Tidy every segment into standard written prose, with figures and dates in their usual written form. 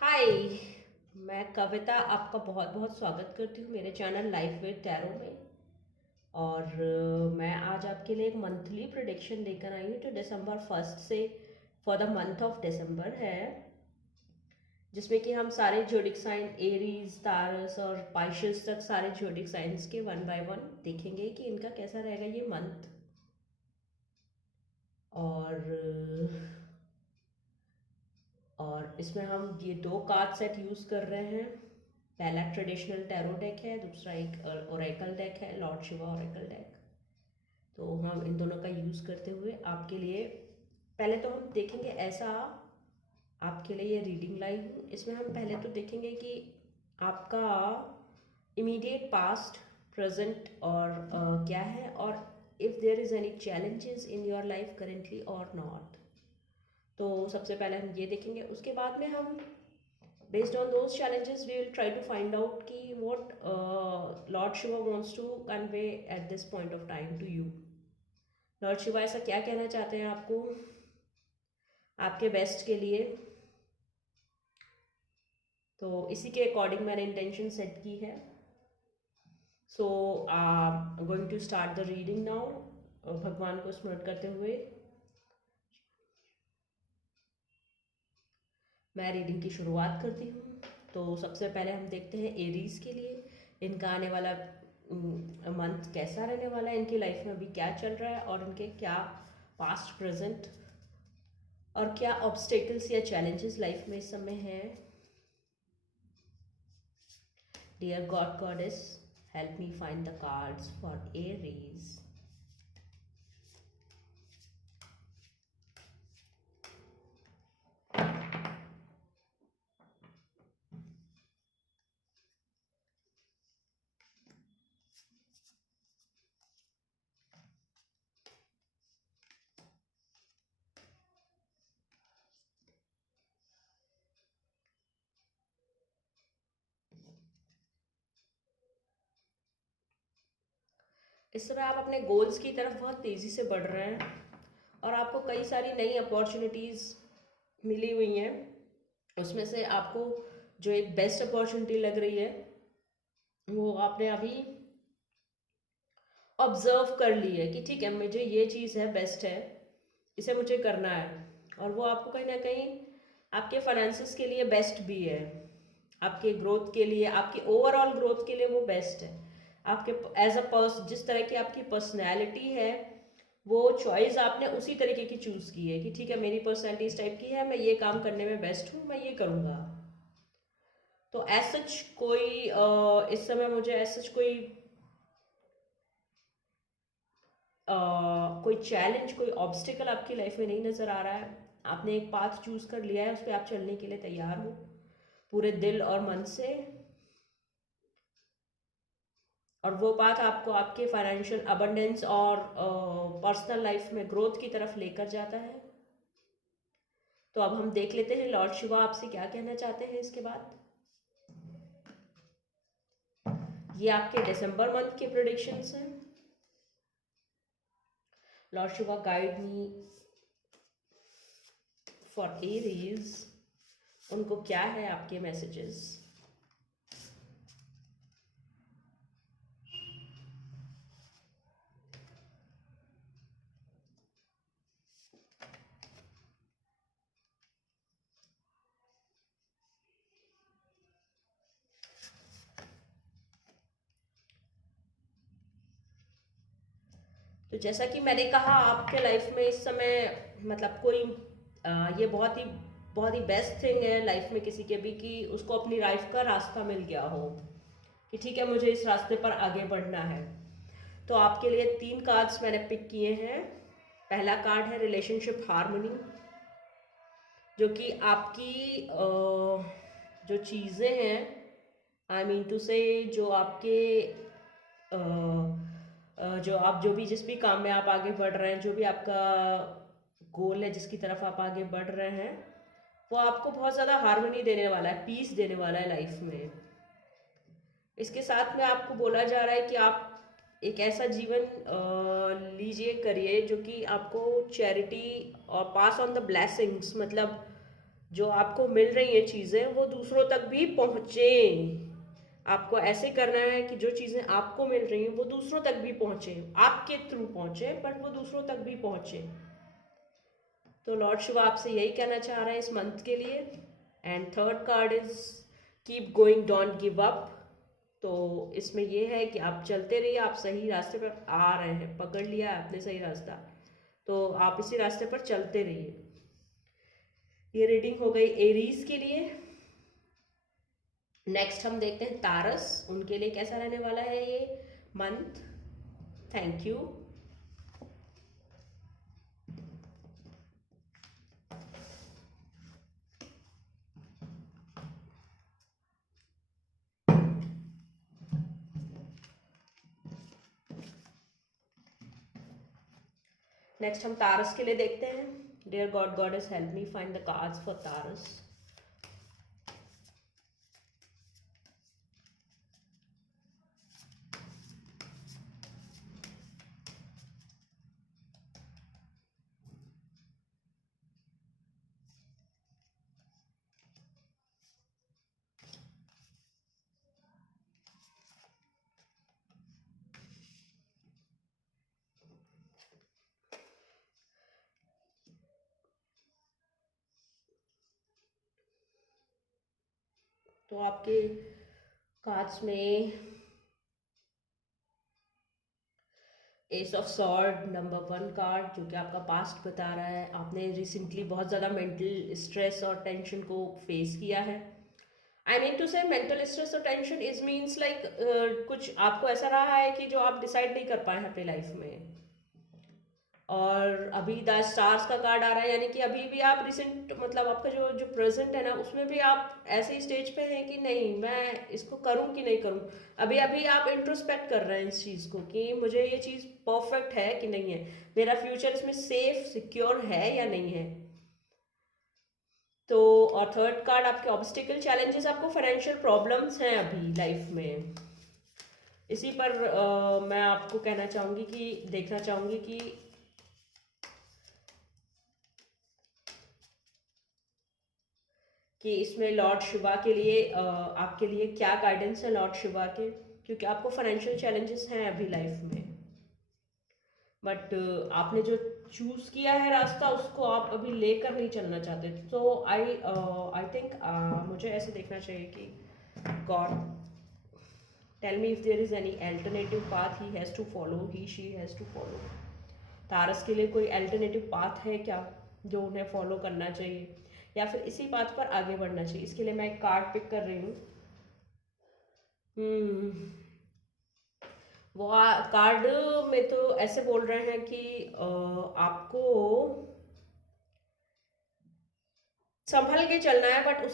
हाय। मैं कविता आपका बहुत बहुत स्वागत करती हूँ मेरे चैनल लाइफ विद टैरो में। और मैं आज आपके लिए एक मंथली प्रेडिक्शन लेकर आई हूँ जो दिसंबर 1 से फॉर द मंथ ऑफ दिसंबर है, जिसमें कि हम सारे जोडिक साइन एरीज तारस और पाइशस तक सारे जोडिक साइंस के वन बाय वन देखेंगे कि इनका कैसा रहेगा ये मंथ। और इसमें हम ये दो कार्ड सेट यूज़ कर रहे हैं। पहला ट्रेडिशनल टैरो डेक है, दूसरा एक ओरेकल डेक है, लॉर्ड शिवा ओरेकल डेक। तो हम इन दोनों का यूज़ करते हुए आपके लिए पहले तो हम देखेंगे ऐसा आपके लिए ये रीडिंग लाई हूँ। इसमें हम पहले तो देखेंगे कि आपका इमीडिएट पास्ट प्रेजेंट और क्या है, और if there is any challenges in your life currently और नॉट। तो सबसे पहले हम ये देखेंगे, उसके बाद में हम based on those challenges we will try to find out ki what Lord Shiva wants to convey at this point of time to you. Lord Shiva ऐसा क्या कहना चाहते हैं आपको आपके बेस्ट के लिए। तो इसी के अकॉर्डिंग मैंने इंटेंशन सेट की है। So I am going to start the reading now. भगवान को स्मरण करते हुए मैं रीडिंग की शुरुआत करती हूँ। तो सबसे पहले हम देखते हैं एरीज के लिए इनका आने वाला मंथ कैसा रहने वाला है, इनकी लाइफ में अभी क्या चल रहा है और इनके क्या पास्ट प्रेजेंट और क्या ऑब्स्टेकल्स या चैलेंजेस लाइफ में इस समय हैं। Dear God goddess, help me find the cards for Aries. इस समय आप अपने गोल्स की तरफ बहुत तेज़ी से बढ़ रहे हैं और आपको कई सारी नई अपॉर्चुनिटीज़ मिली हुई हैं। उसमें से आपको जो एक बेस्ट अपॉर्चुनिटी लग रही है वो आपने अभी ऑब्जर्व कर ली है कि ठीक है मुझे ये चीज़ है, बेस्ट है, इसे मुझे करना है। और वो आपको कहीं ना कहीं आपके फाइनेंसिस के लिए बेस्ट भी है, आपके ग्रोथ के लिए, आपकी ओवरऑल ग्रोथ के लिए वो बेस्ट है। आपके एज अ जिस तरह की आपकी पर्सनैलिटी है वो चॉइस आपने उसी तरीके की चूज़ की है कि ठीक है मेरी पर्सनैलिटी इस टाइप की है, मैं ये काम करने में बेस्ट हूँ, मैं ये करूँगा। तो एज सच कोई इस समय मुझे एज सच कोई चैलेंज कोई ऑब्स्टिकल आपकी लाइफ में नहीं नज़र आ रहा है। आपने एक पाथ चूज़ कर लिया है, उस पर आप चलने के लिए तैयार हो पूरे दिल और मन से। और वो पाथ आपको आपके फाइनेंशियल अबंडेंस और पर्सनल लाइफ में ग्रोथ की तरफ लेकर जाता है। तो अब हम देख लेते हैं लॉर्ड शिवा आपसे क्या कहना चाहते हैं इसके बाद। ये आपके दिसंबर मंथ के प्रेडिक्शंस हैं। Lord Shiva guide me for Aries, उनको क्या है आपके मैसेजेस। तो जैसा कि मैंने कहा आपके लाइफ में इस समय मतलब कोई ये बहुत ही बेस्ट थिंग है लाइफ में किसी के भी कि उसको अपनी लाइफ का रास्ता मिल गया हो कि ठीक है मुझे इस रास्ते पर आगे बढ़ना है। तो आपके लिए 3 कार्ड्स मैंने पिक किए हैं। पहला कार्ड है रिलेशनशिप हार्मनी, जो कि आपकी जो चीज़ें हैं, आई मीन टू से जो आपके जो आप जिस भी काम में आप आगे बढ़ रहे हैं, जो भी आपका गोल है जिसकी तरफ आप आगे बढ़ रहे हैं, वो आपको बहुत ज़्यादा हार्मनी देने वाला है, पीस देने वाला है लाइफ में। इसके साथ में आपको बोला जा रहा है कि आप एक ऐसा जीवन लीजिए करिए जो कि आपको चैरिटी और पास ऑन द ब्लेसिंग्स, मतलब जो आपको मिल रही हैं चीज़ें वो दूसरों तक भी पहुँचे। आपको ऐसे करना है कि जो चीज़ें आपको मिल रही हैं वो दूसरों तक भी पहुँचे, आपके थ्रू पहुँचे बट वो दूसरों तक भी पहुँचे। तो लॉर्ड शिवा आपसे यही कहना चाह रहे हैं इस मंथ के लिए। And third card is keep going, don't give up. तो इसमें यह है कि आप चलते रहिए, आप सही रास्ते पर आ रहे हैं, पकड़ लिया है आपने सही रास्ता, तो आप इसी रास्ते पर चलते रहिए। ये रीडिंग हो गई एरीज के लिए। नेक्स्ट हम देखते हैं तारस, उनके लिए कैसा रहने वाला है ये मंथ। Thank you. नेक्स्ट हम तारस के लिए देखते हैं। Dear God goddess help me find the cards for Taurus. तो आपके कार्ड्स में ace of sword number 1 card, जो कि आपका पास्ट बता रहा है। आपने रिसेंटली बहुत ज़्यादा मेंटल स्ट्रेस और टेंशन को फेस किया है। आई मीन टू से मेंटल स्ट्रेस और टेंशन इज मीन्स लाइक कुछ आपको ऐसा रहा है कि जो आप डिसाइड नहीं कर पाए हैं अपनी लाइफ में। और अभी द स्टार्स का कार्ड आ रहा है, यानी कि अभी भी आप रिसेंट मतलब आपका जो जो प्रेजेंट है ना, उसमें भी आप ऐसे ही स्टेज पे हैं कि नहीं मैं इसको करूं कि नहीं करूं। अभी अभी आप इंट्रोस्पेक्ट कर रहे हैं इस चीज़ को कि मुझे ये चीज़ परफेक्ट है कि नहीं है, मेरा फ्यूचर इसमें सेफ सिक्योर है या नहीं है। तो और थर्ड कार्ड आपके ऑब्स्टिकल चैलेंजेस, आपको फाइनेंशियल प्रॉब्लम्स हैं अभी लाइफ में। इसी पर मैं आपको कहना चाहूँगी कि देखना चाहूँगी कि इसमें लॉर्ड शिवा के लिए आपके लिए क्या गाइडेंस है लॉर्ड शिवा के, क्योंकि आपको फाइनेंशियल चैलेंजेस हैं अभी लाइफ में। बट आपने जो चूज किया है रास्ता उसको आप अभी लेकर नहीं चलना चाहते। तो आई थिंक मुझे ऐसे देखना चाहिए कि God tell me if there is any alternative path he has to follow, he she has to follow. Taurus के लिए कोई अल्टरनेटिव पाथ है क्या जो उन्हें फॉलो करना चाहिए, या फिर इसी पाथ पर आगे बढ़ना चाहिए? इसके लिए मैं एक कार्ड पिक कर रही हूँ। हम्म वो कार्ड में तो ऐसे बोल रहे हैं कि आपको संभल के चलना है, बट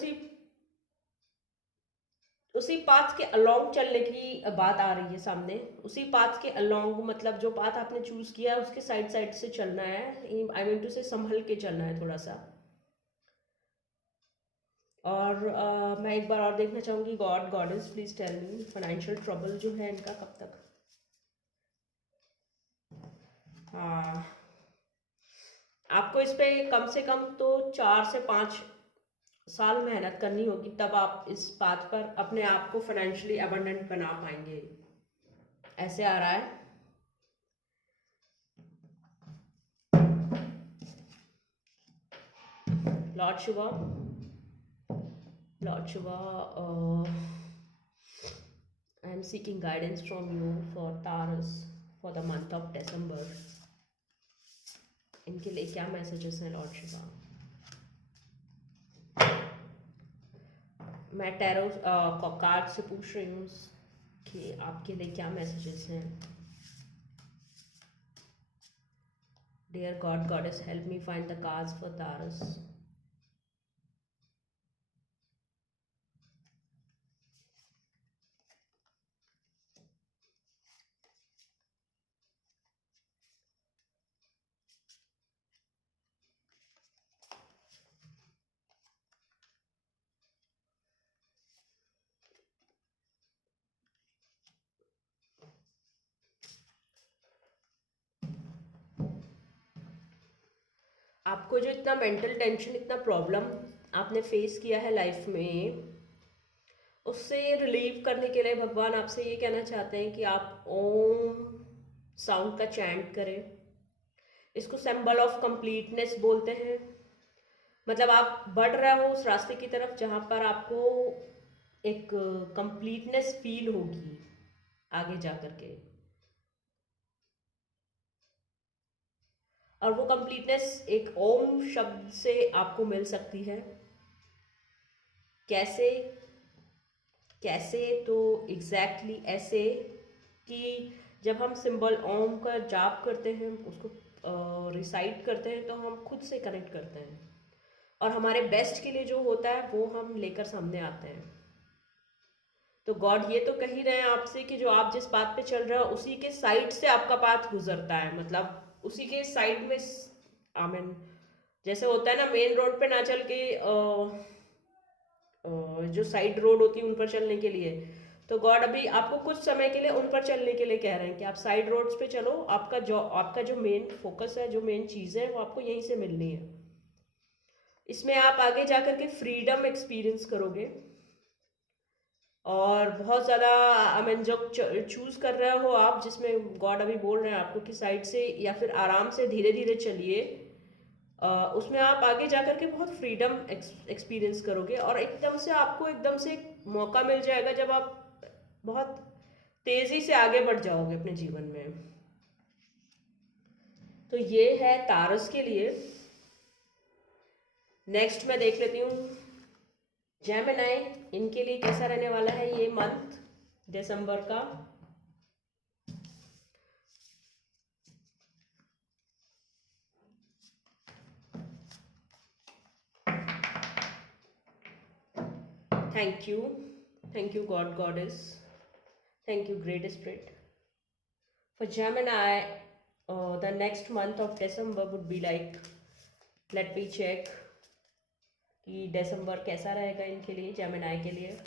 उसी पाथ के अलोंग चलने की बात आ रही है सामने। उसी पाथ के अलोंग मतलब जो पाथ आपने चूज किया है उसके साइड साइड से चलना है। आई मीन टू से संभल के चलना है थोड़ा सा। और मैं एक बार और देखना चाहूँगी, god goddess please tell me financial trouble जो है इनका कब तक। हाँ, आपको इस पे कम से कम तो 4 से 5 साल मेहनत करनी होगी, तब आप इस बात पर अपने आप को फाइनेंशियली अबंडेंट बना पाएंगे, ऐसे आ रहा है। Lord Shiva, Lord Shiva, I am seeking guidance from you for Taurus for the month of December. इनके लिए क्या मैसेजेस हैं लॉर्ड शिवा? मैं टैरो कार्ड से पूछ रही हूँ कि आपके लिए क्या मैसेजेस हैं। Dear God goddess help me find the cards for Taurus. आपको जो इतना मेंटल टेंशन, इतना प्रॉब्लम आपने फेस किया है लाइफ में, उससे रिलीव करने के लिए भगवान आपसे ये कहना चाहते हैं कि आप ओम साउंड का चैंट करें। इसको सिंबल ऑफ कंप्लीटनेस बोलते हैं। मतलब आप बढ़ रहे हो उस रास्ते की तरफ जहाँ पर आपको एक कंप्लीटनेस फील होगी आगे जा कर के, और वो कंप्लीटनेस एक ओम शब्द से आपको मिल सकती है। कैसे? कैसे तो एग्जैक्टली ऐसे कि जब हम सिंबल ओम का जाप करते हैं, उसको रिसाइट करते हैं, तो हम खुद से कनेक्ट करते हैं और हमारे बेस्ट के लिए जो होता है वो हम लेकर सामने आते हैं। तो गॉड ये तो कह ही रहे हैं आपसे कि जो आप जिस पाथ पे चल रहे हो उसी के साइड से आपका पाथ गुजरता है, मतलब उसी के साइड में आमीन। जैसे होता है ना, मेन रोड पे ना चल के जो साइड रोड होती है उन पर चलने के लिए, तो गॉड अभी आपको कुछ समय के लिए उन पर चलने के लिए कह रहे हैं कि आप साइड रोड्स पे चलो। आपका जो मेन फोकस है, जो मेन चीज़ है, वो आपको यहीं से मिलनी है। इसमें आप आगे जाकर के फ्रीडम एक्सपीरियंस करोगे और बहुत ज़्यादा आई मीन जो चूज़ कर रहे हो आप, जिसमें गॉड अभी बोल रहे हैं आपको कि साइड से या फिर आराम से धीरे धीरे चलिए, उसमें आप आगे जाकर के बहुत फ्रीडम एक्सपीरियंस करोगे और एकदम से आपको एकदम से एक मौका मिल जाएगा जब आप बहुत तेज़ी से आगे बढ़ जाओगे अपने जीवन में। तो ये है तारस के लिए। नेक्स्ट मैं देख लेती हूँ जेमिनी, इनके लिए कैसा रहने वाला है ये मंथ दिसंबर का। Thank you God goddess, thank you great spirit. For Gemini, the next month of December would be like, let me check कि दिसंबर कैसा रहेगा इनके लिए, जेमिनी के लिए।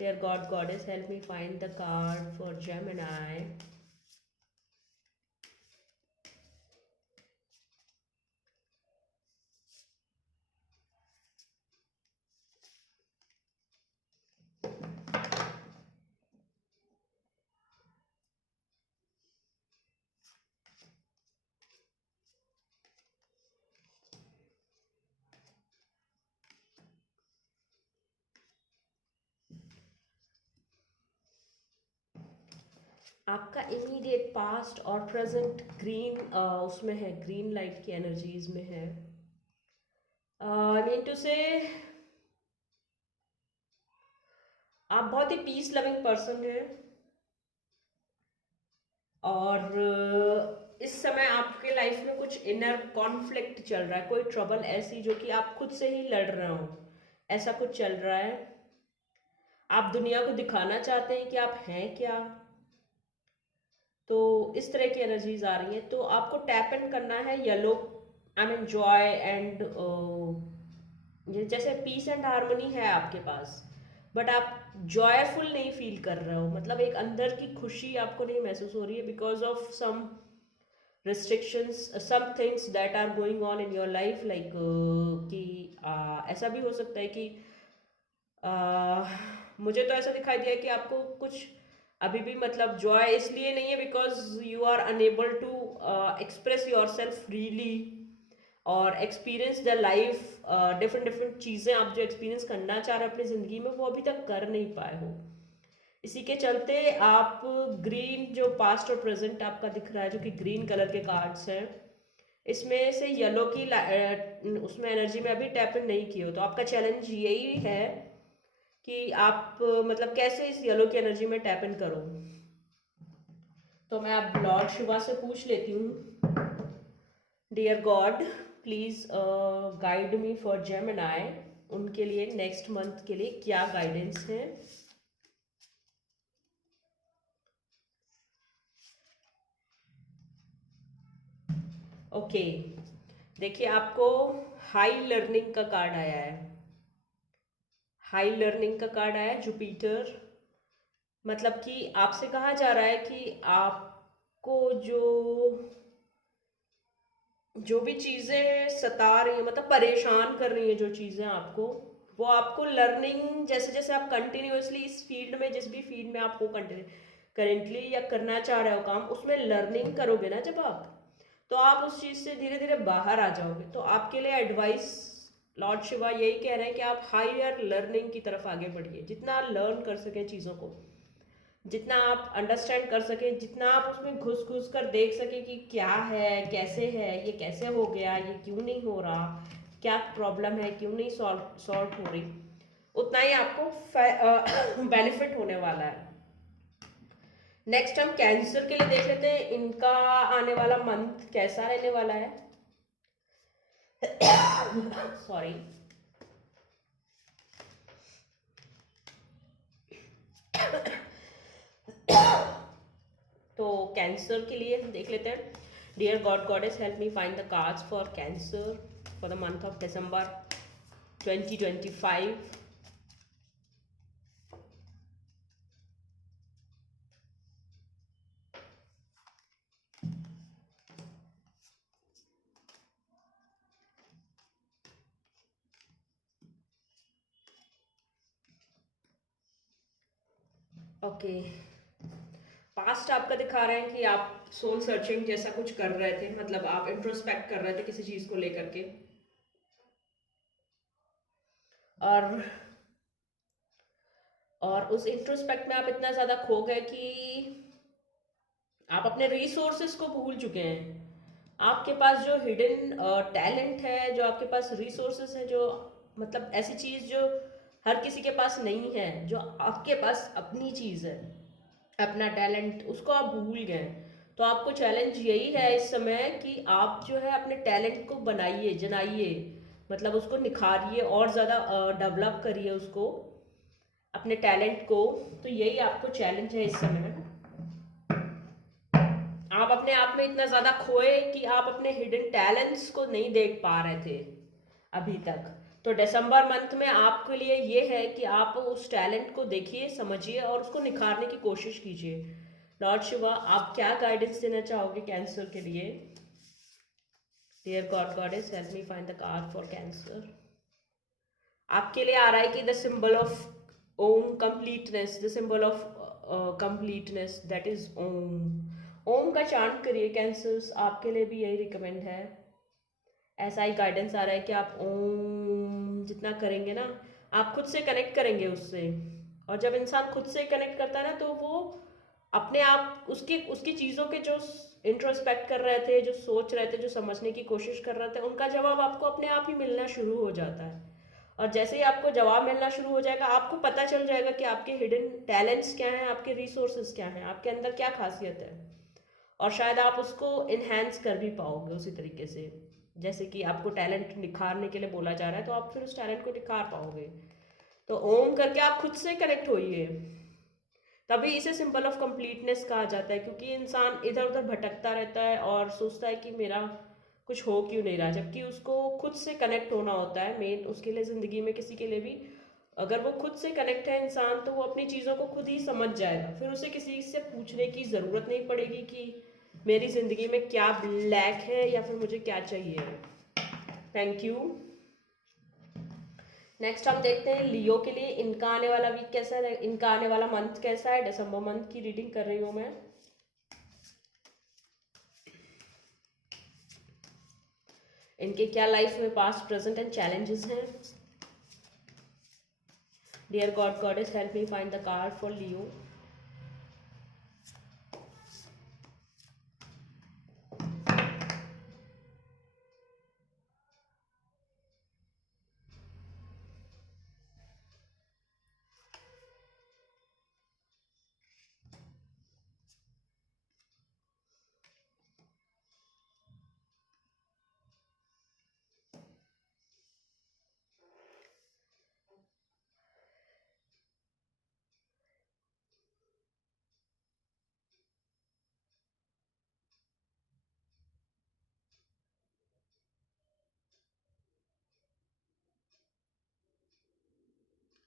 Dear God, Goddess, help me find the card for Gemini. आपका immediate past और present green उसमें है, ग्रीन लाइट की एनर्जीज में है। आई मीन टू से आप बहुत ही पीस लविंग पर्सन हैं और इस समय आपके लाइफ में कुछ इनर कॉन्फ्लिक्ट चल रहा है, कोई ट्रबल ऐसी जो कि आप खुद से ही लड़ रहे हो, ऐसा कुछ चल रहा है। आप दुनिया को दिखाना चाहते हैं कि आप हैं क्या, तो इस तरह की एनर्जीज आ रही हैं। तो आपको टैप इन करना है yellow, I mean Joy and जैसे पीस एंड हार्मनी है आपके पास, बट आप जॉयफुल नहीं फील कर रहे हो, मतलब एक अंदर की खुशी आपको नहीं महसूस हो रही है because of some restrictions, some things that are going on in your life, like कि ऐसा भी हो सकता है कि मुझे तो ऐसा दिखाई दिया कि आपको कुछ अभी भी मतलब जॉय इसलिए नहीं है because you are unable to express yourself freely और experience the life. Different different चीज़ें आप जो एक्सपीरियंस करना चाह रहे हो अपनी ज़िंदगी में, वो अभी तक कर नहीं पाए हो। इसी के चलते आप ग्रीन, जो पास्ट और प्रेजेंट आपका दिख रहा है, जो कि ग्रीन कलर के कार्ड्स हैं, इसमें से येलो की उसमें एनर्जी में अभी टैप इन नहीं किए हो, तो आपका चैलेंज यही है कि आप मतलब कैसे इस येलो की एनर्जी में टैप इन करो। तो मैं अब लॉर्ड शिवा से पूछ लेती हूँ, dear god please guide me for Gemini, उनके लिए नेक्स्ट मंथ के लिए क्या गाइडेंस है। ओके, देखिए आपको हाई लर्निंग का कार्ड आया है, हाई लर्निंग का कार्ड आया है, जुपिटर। मतलब कि आपसे कहा जा रहा है कि आपको जो जो भी चीज़ें सता रही हैं, मतलब परेशान कर रही हैं जो चीज़ें आपको, वो आपको लर्निंग, जैसे जैसे आप कंटिन्यूअसली इस फील्ड में, जिस भी फील्ड में आपको करेंटली या करना चाह रहे हो काम, उसमें लर्निंग करोगे ना जब आप, तो आप उस चीज़ से धीरे धीरे बाहर आ जाओगे। तो आपके लिए एडवाइस लॉर्ड शिवा यही कह रहे हैं कि आप हायर लर्निंग की तरफ आगे बढ़िए, जितना लर्न कर सकें चीज़ों को, जितना आप अंडरस्टैंड कर सकें, जितना आप उसमें घुस घुस कर देख सकें कि क्या है, कैसे है, ये कैसे हो गया, ये क्यों नहीं हो रहा, क्या प्रॉब्लम है, क्यों नहीं सॉल्व हो रही, उतना ही आपको बेनिफिट होने वाला है। नेक्स्ट हम कैंसर के लिए देख लेते हैं, इनका आने वाला मंथ कैसा रहने वाला है। सॉरी। तो कैंसर के लिए हम देख लेते हैं, dear God goddess help me find the cards for cancer for the month of December 2025। Okay, past आपका दिखा रहे हैं कि आप सोल सर्चिंग जैसा कुछ कर रहे थे, मतलब आप इंट्रोस्पेक्ट कर रहे थे किसी चीज को लेकर के, और उस इंट्रोस्पेक्ट में आप इतना ज्यादा खो गए कि आप अपने रिसोर्सेस को भूल चुके हैं। आपके पास जो हिडन टैलेंट है, जो आपके पास रिसोर्सेस है, जो मतलब ऐसी चीज जो हर किसी के पास नहीं है, जो आपके पास अपनी चीज है, अपना टैलेंट, उसको आप भूल गए। तो आपको चैलेंज यही है इस समय कि आप जो है अपने टैलेंट को बनाइए, जनाइए, मतलब उसको निखारिए और ज़्यादा डेवलप करिए उसको, अपने टैलेंट को। तो यही आपको चैलेंज है इस समय। आप अपने आप में इतना ज़्यादा खोए कि आप अपने हिडन टैलेंट्स को नहीं देख पा रहे थे अभी तक। तो दिसंबर मंथ में आपके लिए ये है कि आप उस टैलेंट को देखिए, समझिए और उसको निखारने की कोशिश कीजिए। लॉर्ड शिवा, आप क्या गाइडेंस देना चाहोगे कैंसर के लिए? Dear God goddess help me find the card for Cancer. आपके लिए आ रहा है कि the symbol of Om completeness, the symbol of completeness, that is Om. Om का चांट करिए कैंसर्स, आपके लिए भी यही रिकमेंड है। ऐसा ही गाइडेंस आ रहा है कि आप ओम जितना करेंगे ना, आप खुद से कनेक्ट करेंगे उससे। और जब इंसान खुद से कनेक्ट करता है ना, तो वो अपने आप उसकी उसकी चीज़ों के जो इंट्रोस्पेक्ट कर रहे थे, जो सोच रहे थे, जो समझने की कोशिश कर रहे थे, उनका जवाब आपको अपने आप ही मिलना शुरू हो जाता है। और जैसे ही आपको जवाब मिलना शुरू हो जाएगा, आपको पता चल जाएगा कि आपके हिडन टैलेंट्स क्या हैं, आपके रिसोर्सेज क्या हैं, आपके अंदर क्या खासियत है। और शायद आप उसको इन्हेंस कर भी पाओगे उसी तरीके से, जैसे कि आपको टैलेंट निखारने के लिए बोला जा रहा है, तो आप फिर उस टैलेंट को निखार पाओगे। तो ओम करके आप खुद से कनेक्ट होइए, तभी इसे सिंबल ऑफ कंप्लीटनेस कहा जाता है। क्योंकि इंसान इधर उधर भटकता रहता है और सोचता है कि मेरा कुछ हो क्यों नहीं रहा, जबकि उसको खुद से कनेक्ट होना होता है मेन। उसके लिए ज़िंदगी में किसी के लिए भी अगर वो खुद से कनेक्ट है इंसान, तो वो अपनी चीज़ों को खुद ही समझ जाएगा, फिर उसे किसी से पूछने की ज़रूरत नहीं पड़ेगी कि मेरी ज़िंदगी में क्या लैक है या फिर मुझे क्या चाहिए। Thank you. नेक्स्ट हम देखते हैं लियो के लिए, इनका आने वाला वीक कैसा है, इनका आने वाला मंथ कैसा है। दिसंबर मंथ की रीडिंग कर रही हूँ मैं। इनके क्या लाइफ में पास्ट प्रेजेंट एंड चैलेंजेस हैं। Dear God goddess help me find the card for Leo.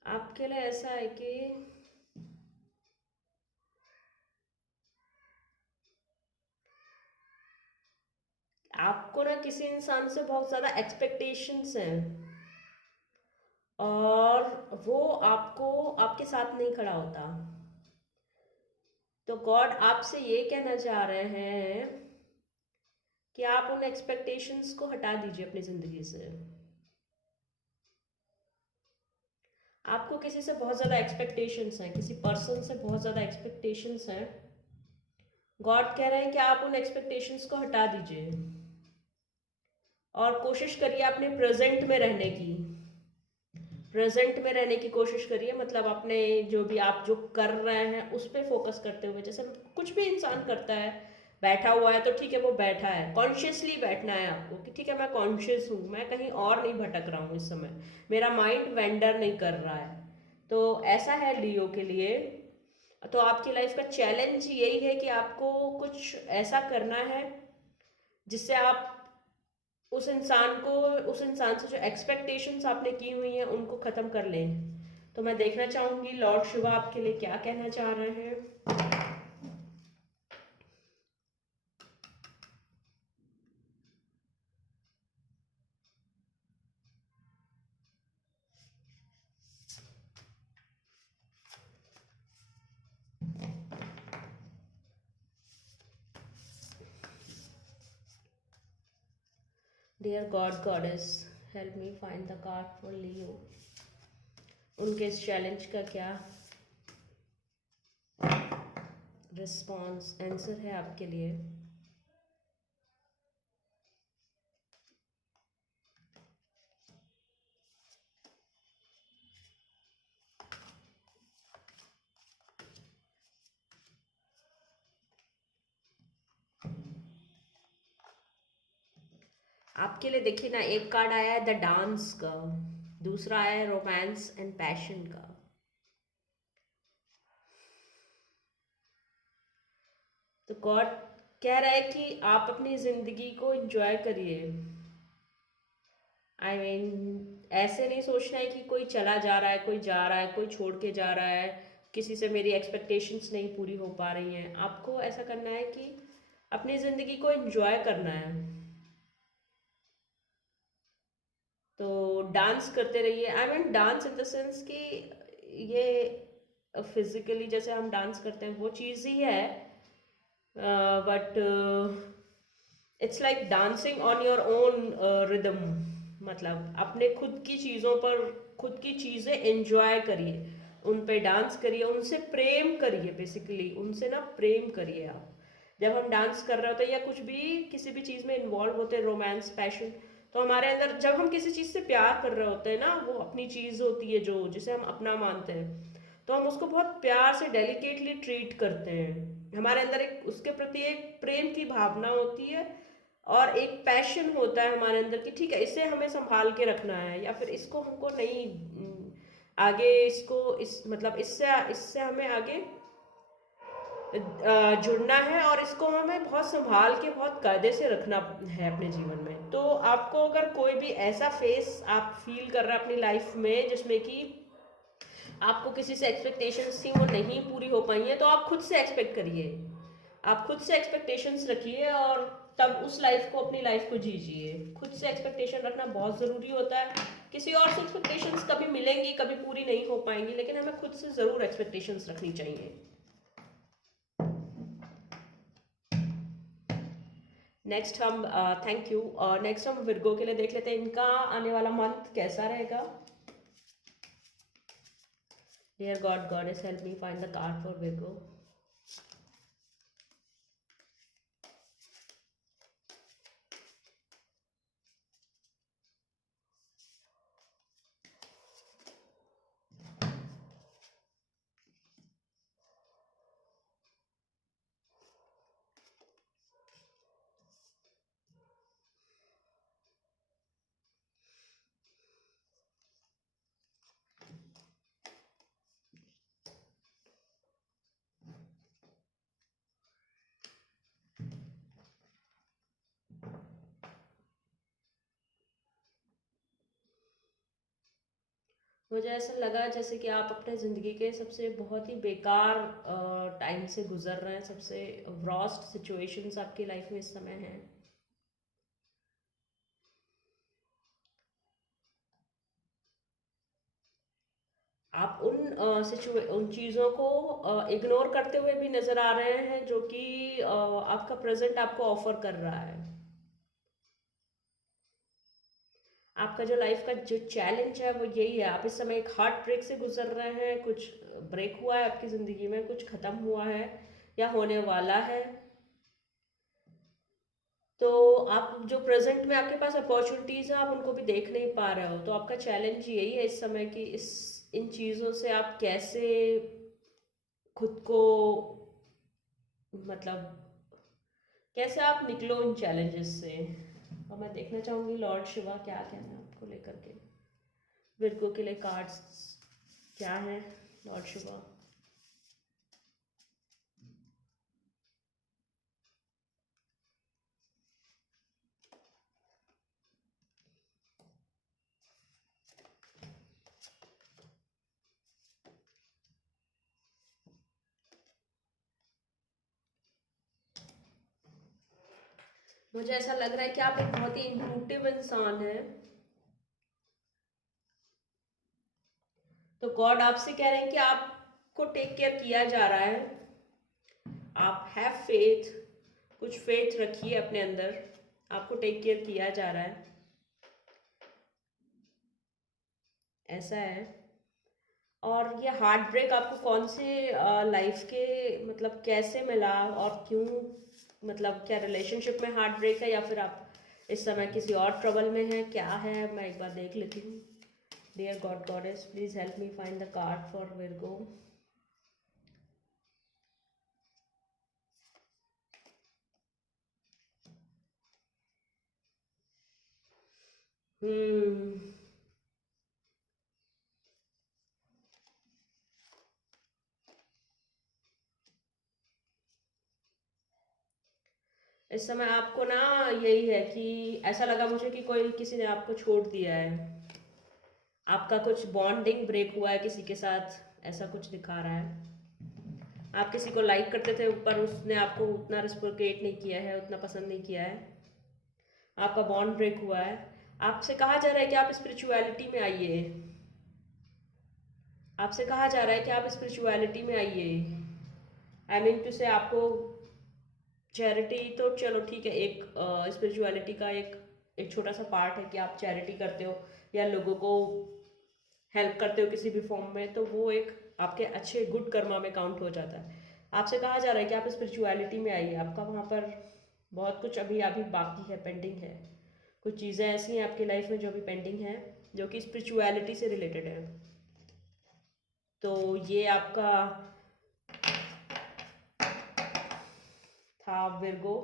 आपके लिए ऐसा है कि आपको ना किसी इंसान से बहुत ज़्यादा एक्सपेक्टेशंस हैं और वो आपको आपके साथ नहीं खड़ा होता। तो गॉड आपसे ये कहना चाह रहे हैं कि आप उन एक्सपेक्टेशंस को हटा दीजिए अपनी ज़िंदगी से। आपको किसी से बहुत ज़्यादा एक्सपेक्टेशंस हैं, किसी पर्सन से बहुत ज़्यादा एक्सपेक्टेशंस हैं। गॉड कह रहे हैं कि आप उन एक्सपेक्टेशंस को हटा दीजिए और कोशिश करिए अपने प्रेजेंट में रहने की। प्रेजेंट में रहने की कोशिश करिए, मतलब अपने जो भी आप जो कर रहे हैं उस पर फोकस करते हुए। जैसे कुछ भी इंसान करता है, बैठा हुआ है तो ठीक है वो बैठा है, कॉन्शियसली बैठना है आपको कि ठीक है मैं कॉन्शियस हूँ, मैं कहीं और नहीं भटक रहा हूँ इस समय, मेरा माइंड वेंडर नहीं कर रहा है। तो ऐसा है लियो के लिए। तो आपकी लाइफ का चैलेंज यही है कि आपको कुछ ऐसा करना है जिससे आप उस इंसान से जो एक्सपेक्टेशंस आपने की हुई हैं उनको ख़त्म कर लें। तो मैं देखना चाहूँगी लॉर्ड शिवा आपके लिए क्या कहना चाह रहे हैं। Dear God goddess, help me find the card for Leo. उनके इस चैलेंज का क्या रिस्पॉन्स आंसर है आपके लिए। आपके लिए देखिए ना, एक कार्ड आया है द डांस का, दूसरा आया है रोमांस एंड पैशन का। तो गॉड कह रहा है कि आप अपनी ज़िंदगी को एंजॉय करिए। आई मीन ऐसे नहीं सोचना है कि कोई चला जा रहा है, कोई जा रहा है, कोई छोड़ के जा रहा है, किसी से मेरी एक्सपेक्टेशंस नहीं पूरी हो पा रही हैं। आपको ऐसा करना है कि अपनी ज़िंदगी को एंजॉय करना है। तो डांस करते रहिए। I mean dance in the sense कि ये फिजिकली जैसे हम डांस करते हैं वो चीज़ ही है, but it's like dancing on your own rhythm. मतलब अपने खुद की चीज़ों पर खुद की चीज़ें एंजॉय करिए, उन पे डांस करिए, उनसे प्रेम करिए। बेसिकली उनसे ना प्रेम करिए आप। जब हम डांस कर रहे होते हैं या कुछ भी किसी भी चीज़ में इन्वॉल्व होते हैं, रोमांस पैशन, तो हमारे अंदर जब हम किसी चीज़ से प्यार कर रहे होते हैं ना, वो अपनी चीज़ होती है जो जिसे हम अपना मानते हैं, तो हम उसको बहुत प्यार से डेलिकेटली ट्रीट करते हैं। हमारे अंदर एक उसके प्रति एक प्रेम की भावना होती है और एक पैशन होता है हमारे अंदर कि ठीक है इसे हमें संभाल के रखना है, या फिर इसको हमको नहीं आगे इसको इस मतलब इससे इससे हमें आगे जुड़ना है और इसको हमें बहुत संभाल के बहुत कायदे से रखना है अपने जीवन में। तो आपको अगर कोई भी ऐसा फेस आप फील कर रहे हैं अपनी लाइफ में जिसमें कि आपको किसी से एक्सपेक्टेशंस थी वो नहीं पूरी हो पाई हैं, तो आप खुद से एक्सपेक्ट करिए, आप खुद से एक्सपेक्टेशंस रखिए और तब उस लाइफ को अपनी लाइफ को जीजिए। खुद से एक्सपेक्टेशन रखना बहुत ज़रूरी होता है। किसी और से एक्सपेक्टेशंस कभी मिलेंगी, कभी पूरी नहीं हो पाएंगी, लेकिन हमें खुद से ज़रूर एक्सपेक्टेशंस रखनी चाहिए। नेक्स्ट हम थैंक यू। नेक्स्ट हम विर्गो के लिए देख लेते हैं इनका आने वाला मंथ कैसा रहेगा। Dear God goddess, help me find the card for Virgo. मुझे ऐसा लगा जैसे कि आप अपने ज़िंदगी के सबसे बहुत ही बेकार टाइम से गुजर रहे हैं, सबसे वर्स्ट सिचुएशंस आपकी लाइफ में इस समय हैं। आप उन चीज़ों को इग्नोर करते हुए भी नज़र आ रहे हैं जो कि आपका प्रेजेंट आपको ऑफर कर रहा है। आपका जो लाइफ का जो चैलेंज है वो यही है, आप इस समय एक हार्ट ब्रेक से गुजर रहे हैं, कुछ ब्रेक हुआ है आपकी ज़िंदगी में, कुछ ख़त्म हुआ है या होने वाला है। तो आप जो प्रेजेंट में आपके पास अपॉर्चुनिटीज़ हैं आप उनको भी देख नहीं पा रहे हो, तो आपका चैलेंज यही है इस समय कि इस इन चीज़ों से आप कैसे खुद को, मतलब कैसे आप निकलो इन चैलेंजेस से। और मैं देखना चाहूँगी लॉर्ड शिवा क्या कहना है आपको लेकर के, विर्गो के लिए कार्ड्स क्या है लॉर्ड शिवा। मुझे ऐसा लग रहा है कि आप एक बहुत ही इंट्यूटिव इंसान हैं, तो गॉड आपसे कह रहे हैं कि आपको टेक केयर किया जा रहा है। आप हैव फेथ, कुछ फेथ रखिए अपने अंदर, आपको टेक केयर किया जा रहा है, ऐसा है। और ये हार्ट ब्रेक आपको कौन से लाइफ के, मतलब कैसे मिला और क्यों, मतलब क्या रिलेशनशिप में हार्ट ब्रेक है या फिर आप इस समय किसी और ट्रबल में हैं, क्या है, मैं एक बार देख लेती हूँ। Dear God goddess please help me find the card for Virgo. Hmm इस समय आपको ना यही है कि ऐसा लगा मुझे कि कोई किसी ने आपको छोड़ दिया है, आपका कुछ बॉन्डिंग ब्रेक हुआ है किसी के साथ, ऐसा कुछ दिखा रहा है। आप किसी को लाइक करते थे पर उसने आपको उतना रिस्पोर्ट नहीं किया है, उतना पसंद नहीं किया है, आपका बॉन्ड ब्रेक हुआ है। आपसे कहा जा रहा है कि आप स्पिरिचुअलिटी में आइए, आपसे कहा जा रहा है कि आप स्पिरिचुअलिटी में आइए। आई मीन टू से आपको चैरिटी तो चलो ठीक है, एक स्पिरिचुअलिटी का एक एक छोटा सा पार्ट है कि आप चैरिटी करते हो या लोगों को हेल्प करते हो किसी भी फॉर्म में, तो वो एक आपके अच्छे गुड कर्मा में काउंट हो जाता है। आपसे कहा जा रहा है कि आप स्पिरिचुअलिटी में आइए, आपका वहाँ पर बहुत कुछ अभी अभी बाकी है, पेंडिंग है, कुछ चीज़ें ऐसी हैं आपकी लाइफ में जो अभी पेंडिंग है, जो कि स्पिरिचुअलिटी से रिलेटेड है। तो ये आपका था विर्गो।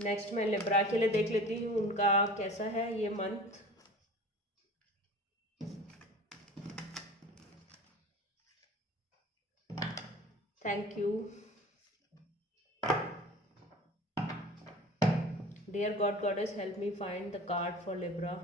नेक्स्ट मैं लिब्रा के लिए देख लेती हूँ उनका कैसा है ये month. Thank you dear God goddess, help me find the card for Libra.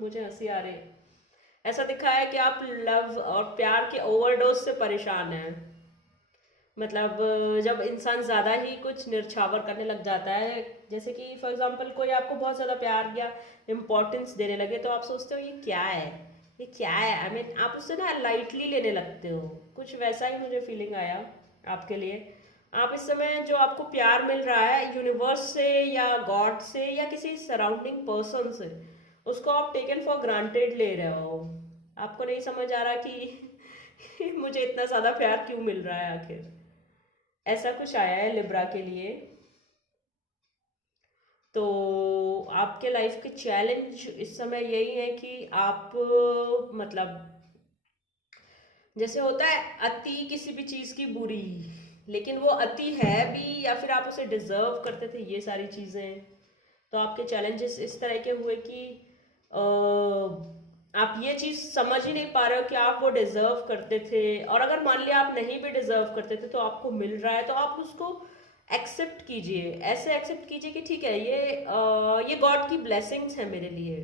मुझे हंसी आ रही है, ऐसा दिखा है कि आप लव और प्यार के ओवरडोज से परेशान हैं। मतलब जब इंसान ज़्यादा ही कुछ निछावर करने लग जाता है, जैसे कि फॉर एग्जांपल कोई आपको बहुत ज़्यादा प्यार या इम्पोर्टेंस देने लगे, तो आप सोचते हो ये क्या है, ये क्या है, आई मीन आप उससे ना लाइटली लेने लगते हो। कुछ वैसा ही मुझे फीलिंग आया आपके लिए। आप इस समय जो आपको प्यार मिल रहा है यूनिवर्स से या गॉड से या किसी सराउंडिंग पर्सन से, उसको आप टेकन फॉर ग्रांटेड ले रहे हो। आपको नहीं समझ आ रहा कि मुझे इतना ज़्यादा प्यार क्यों मिल रहा है आखिर। ऐसा कुछ आया है लिब्रा के लिए। तो आपके लाइफ के चैलेंज इस समय यही है कि आप मतलब जैसे होता है अति किसी भी चीज़ की बुरी, लेकिन वो अति है भी या फिर आप उसे डिजर्व करते थे, ये सारी चीज़ें। तो आपके चैलेंजेस इस तरह के हुए कि आप ये चीज़ समझ ही नहीं पा रहे हो कि आप वो डिजर्व करते थे, और अगर मान लिया आप नहीं भी डिजर्व करते थे तो आपको मिल रहा है, तो आप उसको एक्सेप्ट कीजिए। ऐसे एक्सेप्ट कीजिए कि ठीक है, ये गॉड की ब्लेसिंग्स है मेरे लिए।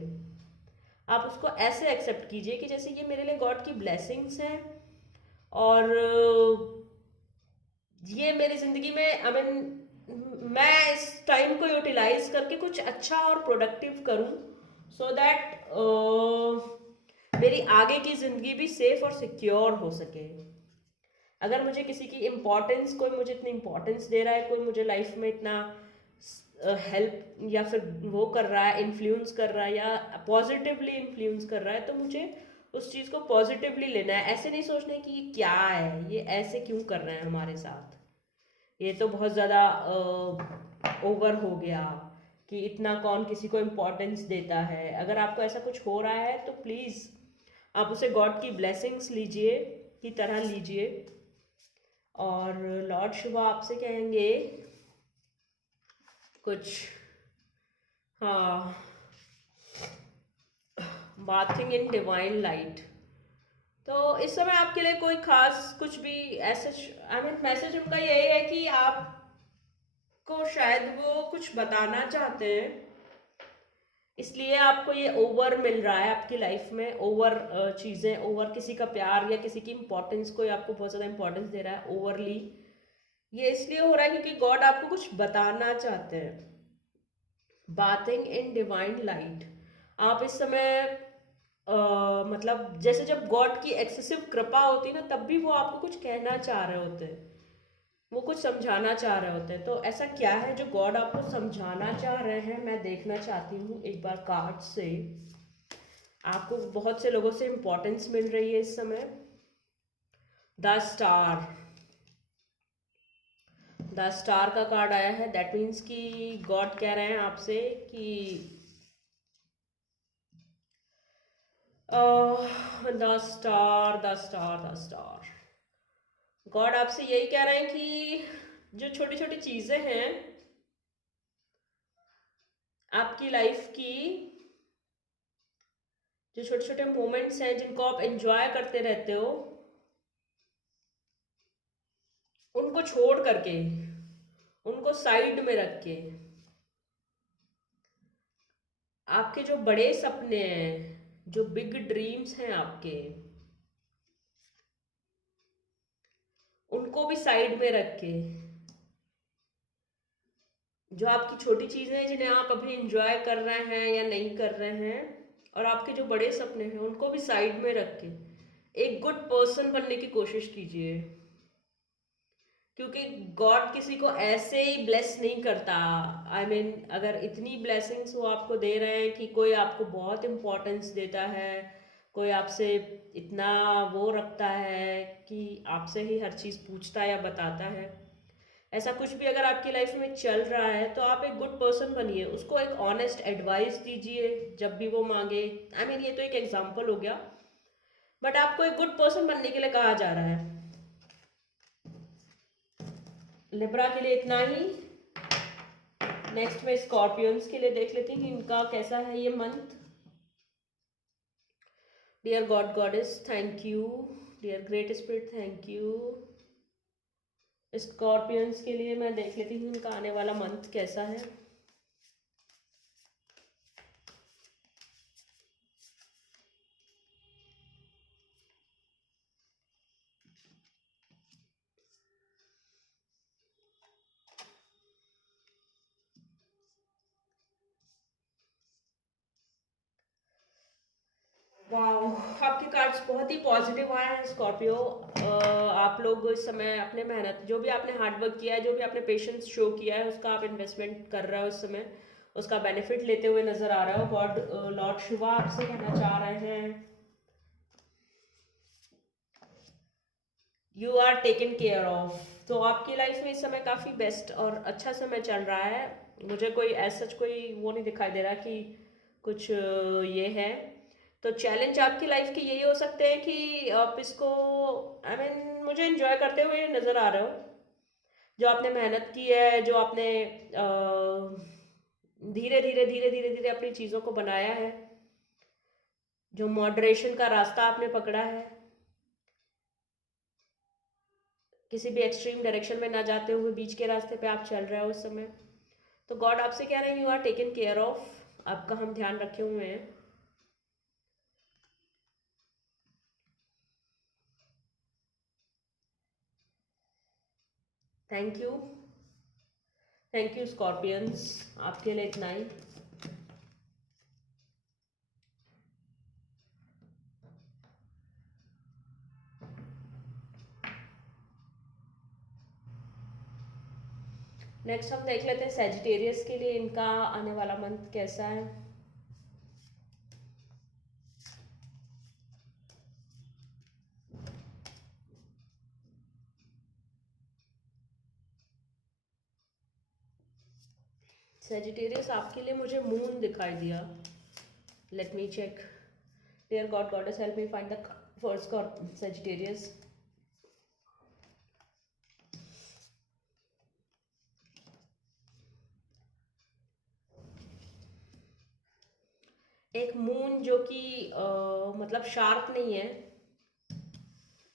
आप उसको ऐसे एक्सेप्ट कीजिए कि जैसे ये मेरे लिए गॉड की ब्लेसिंग्स हैं, और ये मेरी ज़िंदगी में आई मीन मैं इस टाइम को यूटिलाइज करके कुछ अच्छा और प्रोडक्टिव करूं, सो दैट मेरी आगे की ज़िंदगी भी सेफ और सिक्योर हो सके। अगर मुझे किसी की इम्पोर्टेंस, कोई मुझे इतनी इम्पोर्टेंस दे रहा है, कोई मुझे लाइफ में इतना हेल्प या फिर वो कर रहा है, इन्फ्लुएंस कर रहा है या पॉजिटिवली इन्फ्लुएंस कर रहा है, तो मुझे उस चीज़ को पॉजिटिवली लेना है। ऐसे नहीं सोचना है कि ये क्या है, ये ऐसे क्यों कर रहे हैं हमारे साथ, ये तो बहुत ज़्यादा ओवर हो गया, कि इतना कौन किसी को इम्पोर्टेंस देता है। अगर आपको ऐसा कुछ हो रहा है तो प्लीज़ आप उसे गॉड की ब्लेसिंग्स लीजिए, की तरह लीजिए। और लॉर्ड शिवा आपसे कहेंगे कुछ, हाँ, बाथिंग इन डिवाइन लाइट। तो इस समय आपके लिए कोई खास कुछ भी ऐसे आई मीन मैसेज उनका यही है कि आपको शायद वो कुछ बताना चाहते हैं, इसलिए आपको ये ओवर मिल रहा है आपकी लाइफ में। ओवर चीज़ें, ओवर किसी का प्यार या किसी की इंपॉर्टेंस, कोई आपको बहुत ज़्यादा इंपॉर्टेंस दे रहा है ओवरली। ये इसलिए हो रहा है क्योंकि गॉड आपको कुछ बताना चाहते हैं। बाथिंग इन डिवाइन लाइट, आप इस समय मतलब जैसे जब गॉड की एक्सेसिव कृपा होती है ना, तब भी वो आपको कुछ कहना चाह रहे होते हैं, वो कुछ समझाना चाह रहे होते हैं। तो ऐसा क्या है जो गॉड आपको समझाना चाह रहे हैं, मैं देखना चाहती हूँ एक बार कार्ड से। आपको बहुत से लोगों से इंपॉर्टेंस मिल रही है इस समय। द स्टार, द स्टार का कार्ड आया है। दैट मीन्स कि गॉड कह रहे हैं आपसे कि the star, the star, the star, God आपसे यही कह रहे हैं कि जो छोटी छोटी चीज़ें हैं आपकी लाइफ की, जो छोटे छोटे मोमेंट्स हैं जिनको आप एंजॉय करते रहते हो, उनको छोड़ करके, उनको साइड में रख के, आपके जो बड़े सपने हैं, जो बिग ड्रीम्स हैं आपके, उनको भी साइड में रख के, जो आपकी छोटी चीज़ें हैं जिन्हें आप अभी एंजॉय कर रहे हैं या नहीं कर रहे हैं, और आपके जो बड़े सपने हैं उनको भी साइड में रख के एक गुड पर्सन बनने की कोशिश कीजिए। क्योंकि गॉड किसी को ऐसे ही ब्लेस नहीं करता। आई मीन अगर इतनी ब्लेसिंग्स वो आपको दे रहे हैं कि कोई आपको बहुत इम्पोर्टेंस देता है, कोई आपसे इतना वो रखता है कि आपसे ही हर चीज़ पूछता है या बताता है, ऐसा कुछ भी अगर आपकी लाइफ में चल रहा है, तो आप एक गुड पर्सन बनिए, उसको एक ऑनेस्ट एडवाइस दीजिए जब भी वो मांगे। आई मीन ये तो एक एग्जाम्पल हो गया, बट आपको एक गुड पर्सन बनने के लिए कहा जा रहा है। लिब्रा के लिए इतना ही। नेक्स्ट में स्कॉर्पियंस के लिए देख लेती हूँ इनका कैसा है ये month. Dear God goddess thank you, dear great spirit thank you. Scorpions के लिए मैं देख लेती हूँ इनका आने वाला मंथ कैसा है। वाह, आपके कार्ड्स बहुत ही पॉजिटिव आए हैं स्कॉर्पियो। आप लोग इस समय अपने मेहनत, जो भी आपने हार्डवर्क किया है, जो भी आपने पेशेंस शो किया है, उसका आप इन्वेस्टमेंट कर रहे हो इस समय, उसका बेनिफिट लेते हुए नजर आ रहे हो। गॉड लॉर्ड शिवा आपसे कहना चाह रहे हैं you are taken care of. तो आपकी लाइफ में इस समय काफ़ी बेस्ट और अच्छा समय चल रहा है। मुझे कोई ऐसा कोई वो नहीं दिखाई दे रहा कि कुछ ये है। तो चैलेंज आपकी लाइफ के यही हो सकते हैं कि आप इसको आई मीन मुझे एंजॉय करते हुए नज़र आ रहे हो। जो आपने मेहनत की है, जो आपने धीरे धीरे धीरे धीरे धीरे अपनी चीज़ों को बनाया है, जो मॉडरेशन का रास्ता आपने पकड़ा है, किसी भी एक्सट्रीम डायरेक्शन में ना जाते हुए बीच के रास्ते पे आप चल रहे हो उस समय, तो गॉड आपसे कह रहे हैं you are taken care of, आपका हम ध्यान रखे हुए हैं। Thank you, thank you Scorpions, आपके लिए इतना ही। नेक्स्ट हम देख लेते हैं सेजिटेरियस के लिए इनका आने वाला मंथ कैसा है। सेजिटेरियस आपके लिए मुझे मून दिखाई दिया, let me check. Dear God goddess help me find the first Sagittarius. एक मून जो कि मतलब शार्प नहीं है,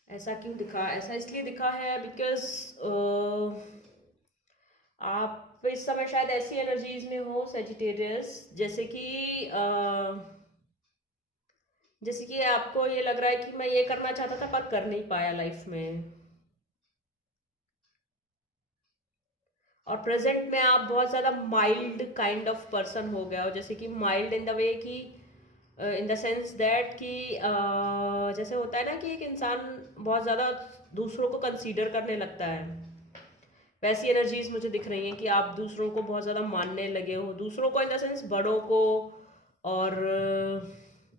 ऐसा क्यों दिखा? ऐसा इसलिए दिखा है बिकॉज आप इस समय शायद ऐसी एनर्जीज में हो सेजिटेरियस, जैसे कि आपको ये लग रहा है कि मैं ये करना चाहता था पर कर नहीं पाया लाइफ में, और प्रेजेंट में आप बहुत ज़्यादा माइल्ड काइंड ऑफ पर्सन हो गया हो। जैसे कि माइल्ड इन द वे कि इन द सेंस दैट कि जैसे होता है ना कि एक इंसान बहुत ज़्यादा दूसरों को कंसीडर करने लगता है, वैसी एनर्जीज मुझे दिख रही हैं कि आप दूसरों को बहुत ज़्यादा मानने लगे हो, दूसरों को इन द सेंस बड़ों को, और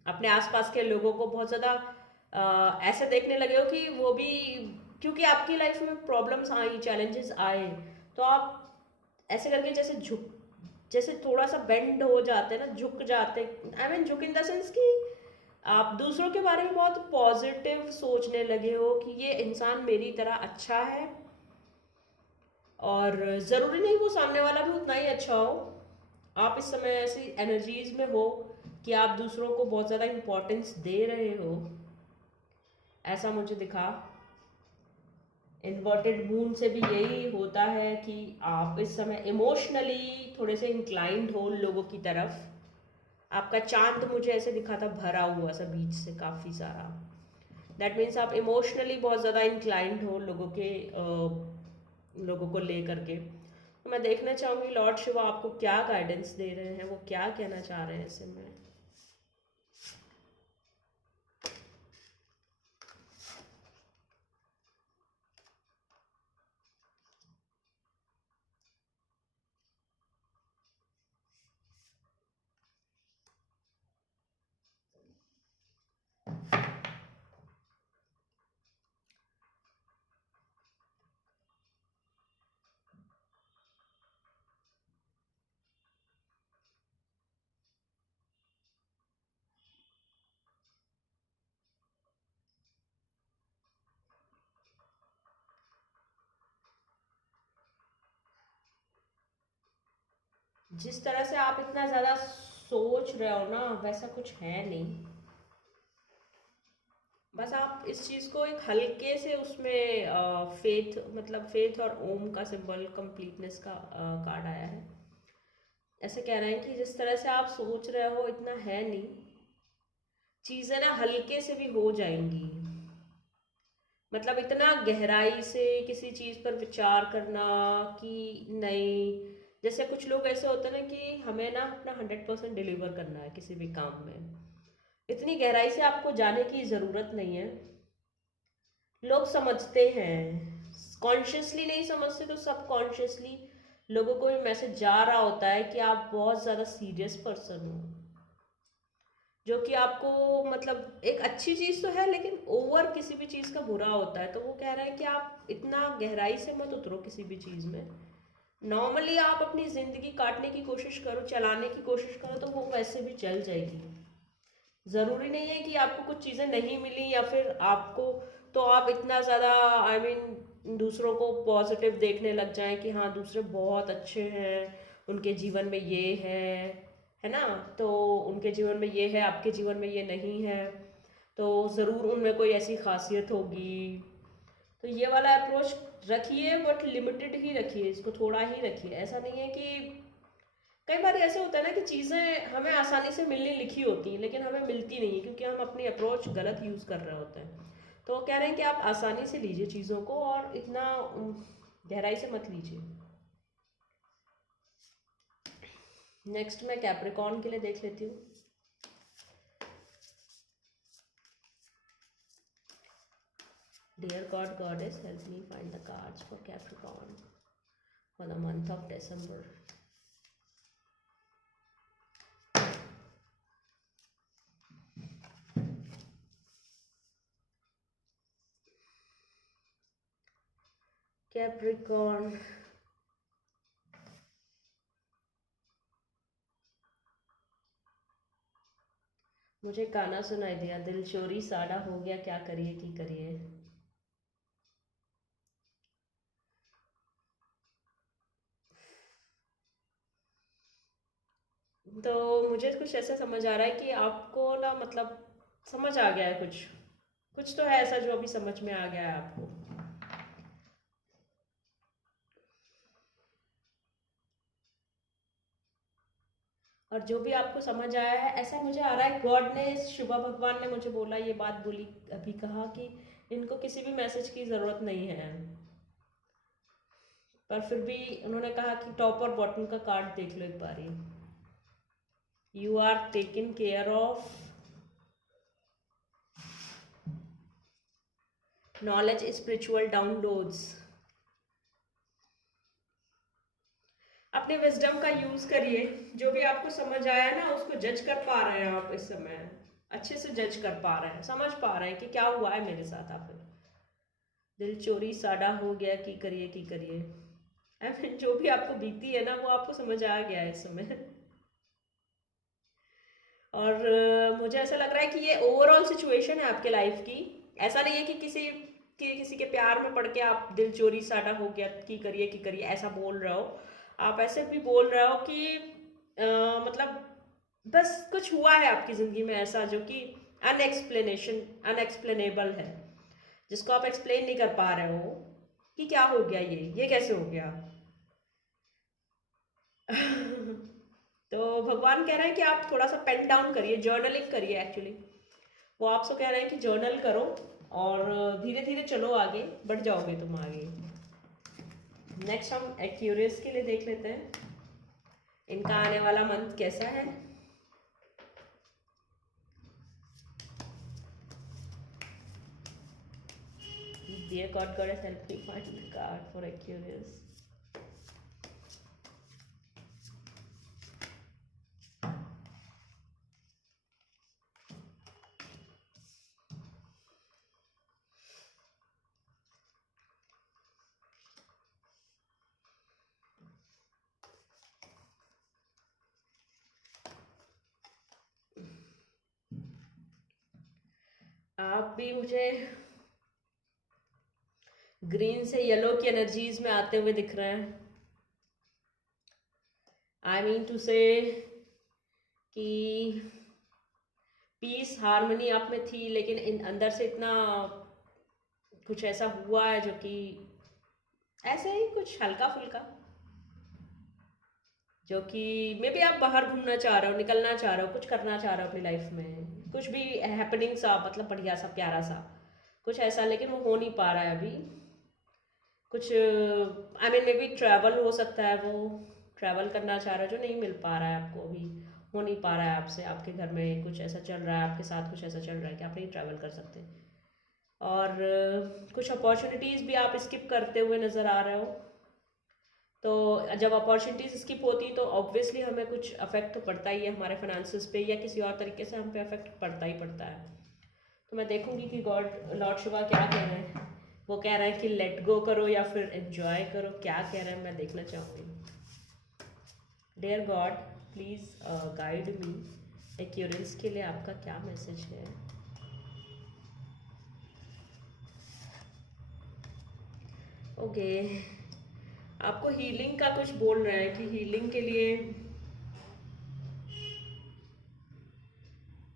अपने आसपास के लोगों को बहुत ज़्यादा ऐसे देखने लगे हो कि वो भी, क्योंकि आपकी लाइफ में प्रॉब्लम्स आई, चैलेंजेस आए, तो आप ऐसे करके जैसे थोड़ा सा बेंड हो जाते हैं ना, झुक जाते, आई मीन झुक इन द सेंस कि आप दूसरों के बारे में बहुत पॉजिटिव सोचने लगे हो कि ये इंसान मेरी तरह अच्छा है, और ज़रूरी नहीं वो सामने वाला भी उतना ही अच्छा हो। आप इस समय ऐसी एनर्जीज में हो कि आप दूसरों को बहुत ज़्यादा इम्पोर्टेंस दे रहे हो, ऐसा मुझे दिखा। इन्वर्टेड मून से भी यही होता है कि आप इस समय इमोशनली थोड़े से इंक्लाइंड हो लोगों की तरफ। आपका चांद मुझे ऐसे दिखा था भरा हुआ सा बीच से काफ़ी सारा, दैट मीन्स आप इमोशनली बहुत ज़्यादा इंक्लाइंड हो लोगों को ले करके। तो मैं देखना चाहूँगी लॉर्ड शिवा आपको क्या गाइडेंस दे रहे हैं, वो क्या कहना चाह रहे हैं ऐसे में। जिस तरह से आप इतना ज़्यादा सोच रहे हो ना, वैसा कुछ है नहीं। बस आप इस चीज़ को एक हल्के से उसमें फेथ, मतलब फेथ और ओम का सिंबल कंप्लीटनेस का कार्ड आया है। ऐसे कह रहे हैं कि जिस तरह से आप सोच रहे हो इतना है नहीं, चीज़ें ना हल्के से भी हो जाएंगी। मतलब इतना गहराई से किसी चीज़ पर विचार करना कि नहीं, जैसे कुछ लोग ऐसे होते हैं ना कि हमें ना अपना 100% डिलीवर करना है किसी भी काम में, इतनी गहराई से आपको जाने की ज़रूरत नहीं है। लोग समझते हैं, कॉन्शियसली नहीं समझते तो सबकॉन्शियसली लोगों को ये मैसेज जा रहा होता है कि आप बहुत ज़्यादा सीरियस पर्सन हो, जो कि आपको मतलब एक अच्छी चीज़ तो है लेकिन ओवर किसी भी चीज़ का बुरा होता है। तो वो कह रहे हैं कि आप इतना गहराई से मत उतरो किसी भी चीज़ में, नॉर्मली आप अपनी ज़िंदगी काटने की कोशिश करो, चलाने की कोशिश करो, तो वो वैसे भी चल जाएगी। ज़रूरी नहीं है कि आपको कुछ चीज़ें नहीं मिली या फिर आपको, तो आप इतना ज़्यादा आई मीन दूसरों को पॉजिटिव देखने लग जाएं कि हाँ दूसरे बहुत अच्छे हैं, उनके जीवन में ये है ना, तो उनके जीवन में ये है, आपके जीवन में ये नहीं है, तो ज़रूर उनमें कोई ऐसी खासियत होगी। तो ये वाला अप्रोच रखिए, बट लिमिटेड ही रखिए, इसको थोड़ा ही रखिए। ऐसा नहीं है कि कई बार ऐसे होता है ना कि चीज़ें हमें आसानी से मिलनी लिखी होती हैं लेकिन हमें मिलती नहीं है क्योंकि हम अपनी अप्रोच गलत यूज़ कर रहे होते हैं। तो वो कह रहे हैं कि आप आसानी से लीजिए चीज़ों को और इतना गहराई से मत लीजिए। नेक्स्ट मैं कैप्रिकॉर्न के लिए देख लेती हूँ। Dear God goddess, help me find the cards for Capricorn for the month of December. Capricorn, मुझे गाना सुनाई दिया, दिल चोरी साड़ा हो गया, क्या करिए की करिए। तो मुझे कुछ ऐसा समझ आ रहा है कि आपको ना मतलब समझ आ गया है, कुछ कुछ तो है ऐसा जो अभी समझ में आ गया है आपको। और जो भी आपको समझ आया है, ऐसा मुझे आ रहा है गॉड ने, शिवा भगवान ने मुझे बोला, ये बात बोली, अभी कहा कि इनको किसी भी मैसेज की ज़रूरत नहीं है, पर फिर भी उन्होंने कहा कि टॉप और बॉटम का कार्ड देख लो एक बारी। You are taken care of, knowledge spiritual downloads. अपने विजडम का यूज करिए, जो भी आपको समझ आया ना उसको जज कर पा रहे हैं आप इस समय, अच्छे से जज कर पा रहे हैं, समझ पा रहे हैं कि क्या हुआ है मेरे साथ। आप दिल चोरी साड़ा हो गया, की करिए की करिए। आई मीन जो भी आपको बीती है ना वो आपको समझ आ गया है इस समय। और मुझे ऐसा लग रहा है कि ये ओवरऑल सिचुएशन है आपके लाइफ की। ऐसा नहीं है कि किसी के प्यार में पड़ के आप दिल चोरी साड़ा हो गया की करिए ऐसा बोल रहे हो। आप ऐसे भी बोल रहे हो कि मतलब बस कुछ हुआ है आपकी ज़िंदगी में ऐसा जो कि अनएक्सप्लेनेबल है, जिसको आप एक्सप्लेन नहीं कर पा रहे हो कि क्या हो गया, ये कैसे हो गया। तो भगवान कह रहे हैं कि आप थोड़ा सा पेन डाउन करिए, जर्नलिंग करिए। एक्चुअली वो आपसे कह रहे हैं कि जर्नल करो और धीरे धीरे चलो, आगे बढ़ जाओगे तुम आगे। नेक्स्ट हम एक्यूरियस के लिए देख लेते हैं, इनका आने वाला मंथ कैसा है। Dear God, Goddess, help me find the card for Aquarius. आप भी मुझे ग्रीन से येलो की एनर्जीज में आते हुए दिख रहे हैं। आई मीन टू से कि पीस हार्मनी आप में थी, लेकिन अंदर से इतना कुछ ऐसा हुआ है जो कि ऐसे ही कुछ हल्का फुल्का, जो कि मे बी आप बाहर घूमना चाह रहे हो, निकलना चाह रहे हो, कुछ करना चाह रहे हो अपनी लाइफ में, कुछ भी हैपनिंग सा, मतलब बढ़िया सा प्यारा सा कुछ ऐसा, लेकिन वो हो नहीं पा रहा है अभी। कुछ I mean may be travel हो सकता है, वो ट्रैवल करना चाह रहा है जो नहीं मिल पा रहा है आपको अभी, हो नहीं पा रहा है आपसे। आपके घर में कुछ ऐसा चल रहा है, आपके साथ कुछ ऐसा चल रहा है कि आप नहीं ट्रैवल कर सकते, और कुछ अपॉर्चुनिटीज़ भी आप स्किप करते हुए नज़र आ रहे हो। तो जब अपॉर्चुनिटीज़ स्किप होती तो ऑब्वियसली हमें कुछ अफेक्ट तो पड़ता ही है हमारे फाइनेंसिस पे, या किसी और तरीके से हम पे अफेक्ट पड़ता ही पड़ता है। तो मैं देखूंगी कि गॉड लॉर्ड शिवा क्या कह रहे हैं। वो कह रहे हैं कि लेट गो करो या फिर एंजॉय करो, क्या कह रहे हैं मैं देखना चाहूँगी। Dear God, please guide me, एक्यूरेंस के लिए आपका क्या मैसेज है। ओके, आपको हीलिंग का कुछ बोल रहा है कि हीलिंग के लिए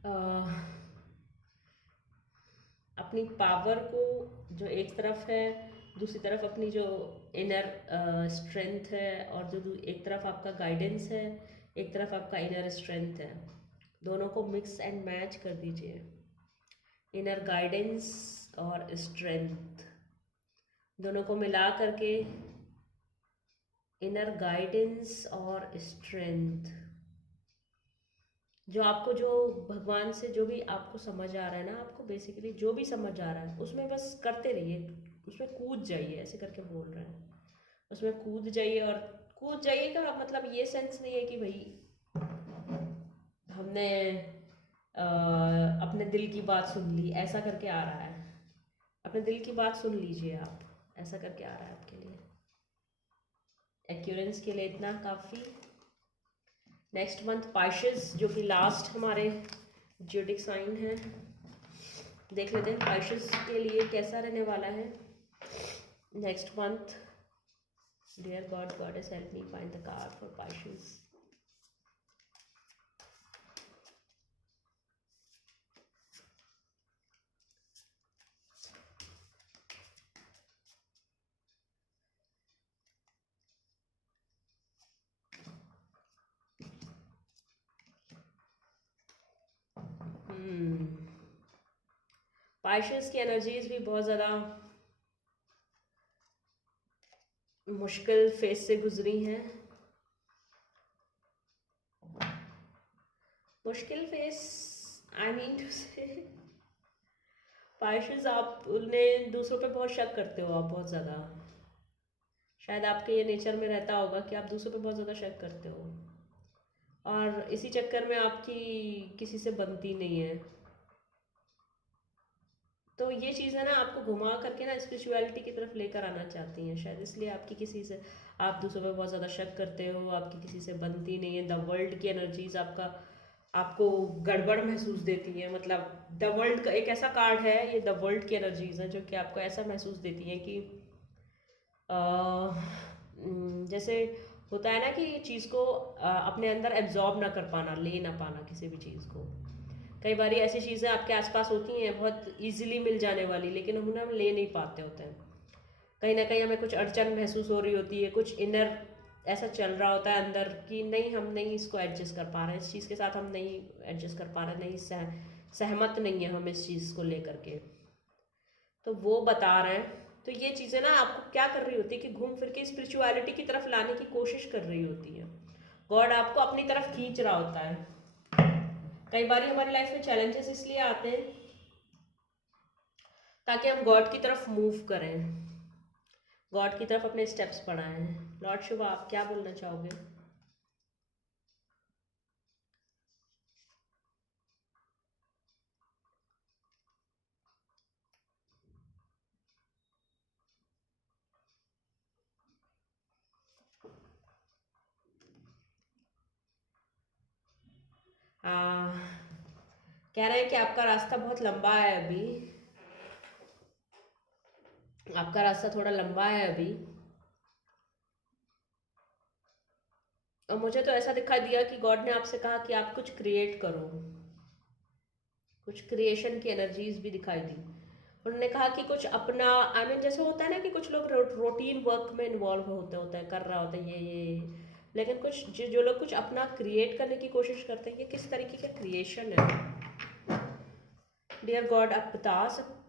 अ, अपनी पावर को जो एक तरफ है, दूसरी तरफ अपनी जो इनर स्ट्रेंथ है, और जो एक तरफ आपका गाइडेंस है, एक तरफ आपका इनर स्ट्रेंथ है, दोनों को मिक्स एंड मैच कर दीजिए। इनर गाइडेंस और स्ट्रेंथ दोनों को मिला करके, इनर गाइडेंस और स्ट्रेंथ, जो आपको, जो भगवान से जो भी आपको समझ आ रहा है ना, आपको बेसिकली जो भी समझ आ रहा है उसमें बस करते रहिए, उसमें कूद जाइए, ऐसे करके बोल रहे हैं। उसमें कूद जाइए, और कूद जाइए का मतलब ये सेंस नहीं है कि भाई हमने अपने दिल की बात सुन ली, ऐसा करके आ रहा है। अपने दिल की बात सुन लीजिए आप, ऐसा करके आ रहा है आपके लिए। एक्यूरेंस के लिए इतना काफ़ी। नेक्स्ट मंथ पाइशेस, जो कि लास्ट हमारे ज्योटिक साइन है, देख लेते हैं पाइशेस के लिए कैसा रहने वाला है next month. Dear God, goddess help me find the card for Pisces. Pisces की एनर्जीज भी बहुत ज़्यादा मुश्किल फेस से गुजरी हैं। मुश्किल फेस, आई मीन टू से, पाइशेस आपने दूसरों पे बहुत शक करते हो आप, बहुत ज़्यादा। शायद आपके ये नेचर में रहता होगा कि आप दूसरों पे बहुत ज़्यादा शक करते हो, और इसी चक्कर में आपकी किसी से बनती नहीं है। तो ये चीज़ है ना, आपको घुमा करके ना स्पिरिचुअलिटी की तरफ लेकर आना चाहती हैं शायद, इसलिए आपकी किसी से, आप दूसरों पे बहुत ज़्यादा शक करते हो, आपकी किसी से बनती नहीं है। द वर्ल्ड की एनर्जीज आपको गड़बड़ महसूस देती हैं। मतलब द वर्ल्ड का एक ऐसा कार्ड है, ये द वर्ल्ड की एनर्जीज है जो कि आपको ऐसा महसूस देती हैं कि जैसे होता है ना कि चीज़ को अपने अंदर एब्जॉर्ब ना कर पाना, ले ना पाना किसी भी चीज़ को। कई बार ऐसी चीज़ें आपके आसपास होती हैं बहुत इजीली मिल जाने वाली, लेकिन हम उन्हें ले नहीं पाते होते हैं। कहीं ना कहीं हमें कुछ अड़चन महसूस हो रही होती है, कुछ इनर ऐसा चल रहा होता है अंदर कि नहीं, हम नहीं इसको एडजस्ट कर पा रहे हैं, इस चीज़ के साथ हम नहीं एडजस्ट कर पा रहे, नहीं सहमत नहीं है हम इस चीज़ को लेकर के। तो वो बता रहे हैं। तो ये चीज़ें ना आपको क्या कर रही होती है कि घूम फिर के स्पिरिचुअलिटी की तरफ लाने की कोशिश कर रही होती है। गॉड आपको अपनी तरफ खींच रहा होता है। कई बार हमारी लाइफ में चैलेंजेस इसलिए आते हैं ताकि हम गॉड की तरफ मूव करें, गॉड की तरफ अपने स्टेप्स बढ़ाएं। लॉर्ड शिवा, आप क्या बोलना चाहोगे? कह रहे हैं कि आपका रास्ता बहुत लंबा है अभी, आपका रास्ता थोड़ा लंबा है अभी। और मुझे तो ऐसा दिखाई दिया कि गॉड ने आपसे कहा कि आप कुछ क्रिएट करो, कुछ क्रिएशन की एनर्जीज भी दिखाई दी। उन्होंने कहा कि कुछ अपना, आई मीन जैसे होता है ना कि कुछ लोग रूटीन वर्क में इन्वॉल्व होते हैं, कर रहा होता है ये, लेकिन कुछ जो लोग कुछ अपना क्रिएट करने की कोशिश करते हैं, ये किस तरीके का क्रिएशन है? डियर गॉड, आप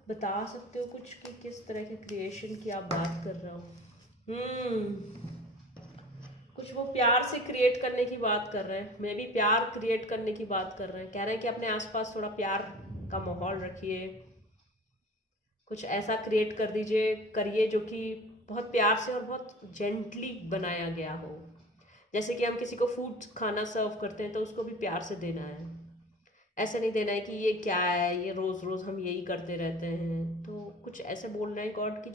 बता सकते हो कुछ कि किस तरह के क्रिएशन की आप बात कर रहे हो? कुछ वो प्यार से क्रिएट करने की बात कर रहे हैं, मे बी प्यार क्रिएट करने की बात कर रहे हैं। कह रहे हैं कि अपने आसपास थोड़ा प्यार का माहौल रखिए, कुछ ऐसा क्रिएट कर दीजिए, करिए जो कि बहुत प्यार से और बहुत जेंटली बनाया गया हो। जैसे कि हम किसी को फूड खाना सर्व करते हैं तो उसको भी प्यार से देना है। ऐसे नहीं देना है कि ये क्या है, ये रोज़ रोज़ हम यही करते रहते हैं। तो कुछ ऐसे बोलना है गॉड की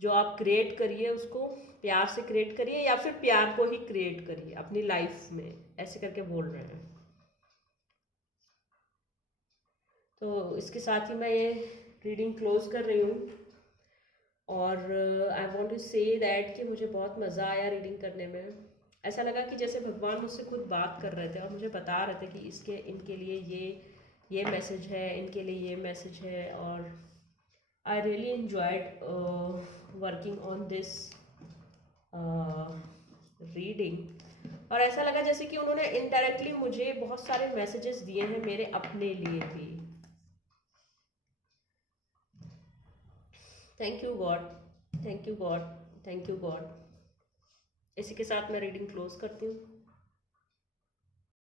जो आप क्रिएट करिए उसको प्यार से क्रिएट करिए, या फिर प्यार को ही क्रिएट करिए अपनी लाइफ में, ऐसे करके बोल रहे हैं। तो इसके साथ ही मैं ये रीडिंग क्लोज कर रही हूँ। और I want to say that कि मुझे बहुत मज़ा आया रीडिंग करने में। ऐसा लगा कि जैसे भगवान मुझसे खुद बात कर रहे थे और मुझे बता रहे थे कि इसके इनके लिए ये मैसेज है, इनके लिए ये मैसेज है। और I really enjoyed working on this reading. और ऐसा लगा जैसे कि उन्होंने इनडायरेक्टली मुझे बहुत सारे मैसेजेस दिए हैं मेरे अपने लिए भी। Thank you God, thank you God, thank you God. इसी के साथ मैं रीडिंग क्लोज करती हूँ।